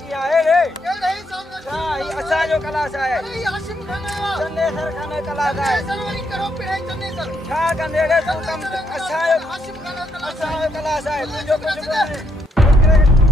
कीअं आहे रे? छा ही असांजो क्लास आहे? चंदेसर खाने क्लास आहे। छा कंदे रे तूं कमु? असांजो क्लास आहे, तुंहिंजो कुझु कोन्हे।